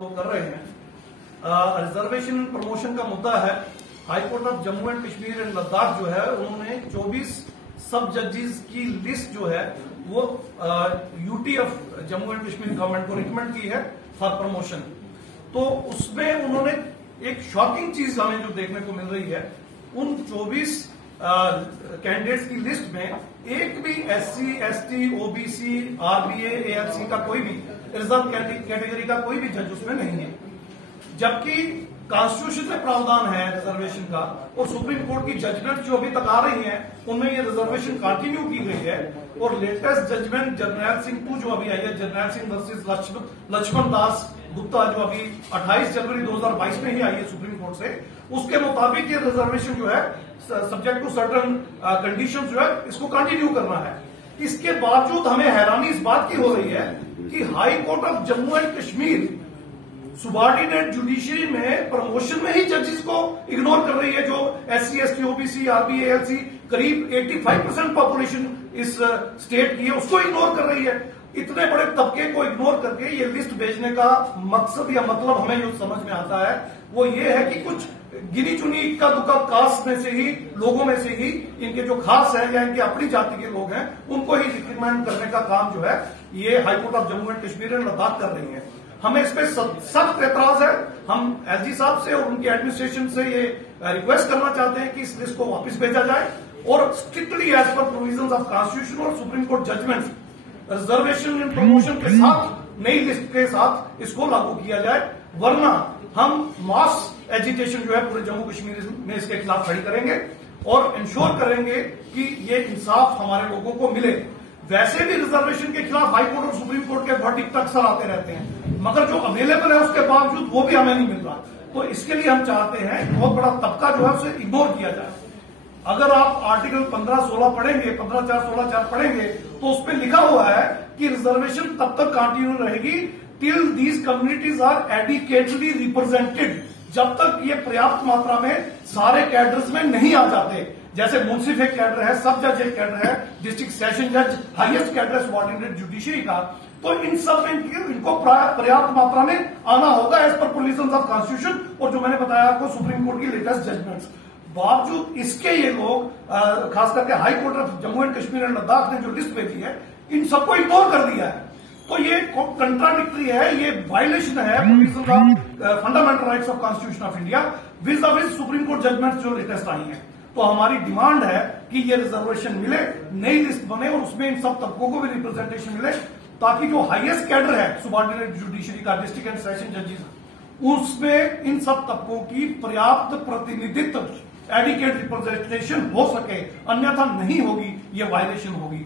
वो कर रहे हैं। रिजर्वेशन प्रमोशन का मुद्दा है। High court of Jammu and Kashmir and Ladakh जो है उन्होंने 24 सब जजेस की लिस्ट जो है वो UT of Jammu and Kashmir government को रिकमेंड की है फॉर प्रमोशन। तो उसमें उन्होंने एक शॉकिंग चीज हमें जो देखने को मिल रही है, उन 24 कैंडिडेट्स की लिस्ट में एक भी SC, ST, OBC, RBA, AFC का कोई भी रिजर्व कैटेगरी का कोई भी जज उसमें नहीं है, जबकि कॉन्स्टिट्यूशन में प्रावधान है रिजर्वेशन का और सुप्रीम कोर्ट की जजमेंट जो अभी तक आ रही हैं उनमें ये रिजर्वेशन कंटिन्यू की गई है। और लेटेस्ट जजमेंट जर्नैल सिंह 2 जो अभी आई है, जर्नैल सिंह वर्सेस लक्ष्मण दास गुप्ता, जो अभी 28 जनवरी 2022 में ही आई है सुप्रीम कोर्ट से, उसके मुताबिक ये रिजर्वेशन जो है सब्जेक्ट टू सर्टन कंडीशन जो है इसको कंटिन्यू करना है। इसके बावजूद हमें हैरानी इस बात की हो रही है कि high court of Jammu and Kashmir subordinate judiciary में प्रमोशन में ही जजेस को इग्नोर कर रही है। जो SC, ST, OBC, RBA, ALC करीब 85% पॉपुलेशन इस स्टेट की है, उसको इग्नोर कर रही है। इतने बड़े तबके को इग्नोर करके ये लिस्ट भेजने का मकसद या मतलब हमें जो समझ में आता है वो ये है कि कुछ गिनी चुनी इक्का दुक्का कास्ट में से ही, लोगों में से ही, इनके जो खास है या इनके अपनी जाति के लोग हैं उनको ही रिक्रूटमेंट करने का काम जो है ये high court of Jammu and Kashmir and Ladakh कर रही है। हमें इस पे सख्त एतराज है। हम एसजी साहब से और उनकी एडमिनिस्ट्रेशन से ये रिक्वेस्ट करना चाहते हैं कि इस लिस्ट को वापस भेजा जाए और strictly as per provisions of constitution और Supreme Court judgments reservation and promotion के साथ नई लिस्ट के साथ इसको लागू किया जाए, वरना हम मास एजिटेशन जो है पूरे जम्मू कश्मीर में इसके खिलाफ खड़ी करेंगे और इंश्योर करेंगे कि ये इंसाफ हमारे लोगों को मिले। वैसे भी रिजर्वेशन के खिलाफ हाई कोर्ट और सुप्रीम कोर्ट के वर्डिक्ट अक्सर आते रहते हैं, मगर जो अवेलेबल है उसके बावजूद वो भी हमें नहीं मिल रहा। तो इसके लिए हम चाहते हैं बहुत बड़ा तबका जो है उसे इग्नोर किया जाए। अगर आप आर्टिकल 15-16 पढ़ेंगे, 15(4)(16)(4) पढ़ेंगे तो उसमें लिखा हुआ है कि रिजर्वेशन तब तक कंटिन्यू रहेगी till these communities are adequately represented, जब तक ये पर्याप्त मात्रा में सारे कैडर्स में नहीं आ जाते। जैसे मुंसिफ एक कैडर है, सब जज एक कैडर है, डिस्ट्रिक्ट सेशन जज हाईएस्ट कैडर सबॉर्डिनेट जुडिशरी का, तो इन सब में इनको पर्याप्त मात्रा में आना होगा as per provisions of constitution और जो मैंने बताया आपको सुप्रीम कोर्ट की लेटेस्ट जजमेंट्स। बावजूद इसके ये लोग खास करके high court of Jammu and Kashmir and Ladakh ने जो लिस्ट भेजी है इन सबको इग्नोर कर दिया है। तो ये कंट्राडिक्टरी है, ये वायलेशन है provisions of fundamental rights of constitution of India which the which Supreme Court judgement जो लेटेस्ट आई है। तो हमारी डिमांड है कि ये रिजर्वेशन मिले, नई लिस्ट बने और उसमें इन सब तबकों को भी रिप्रेजेंटेशन मिले, ताकि जो हाईएस्ट कैडर है सबॉर्डिनेट जुडिशरी का, डिस्ट्रिक्ट एंड सेशन जजेस, उसमें इन सब तबकों की पर्याप्त प्रतिनिधित्व, एडिक्वेट रिप्रेजेंटेशन हो सके, अन्यथा नहीं होगी, ये वायलेशन होगी।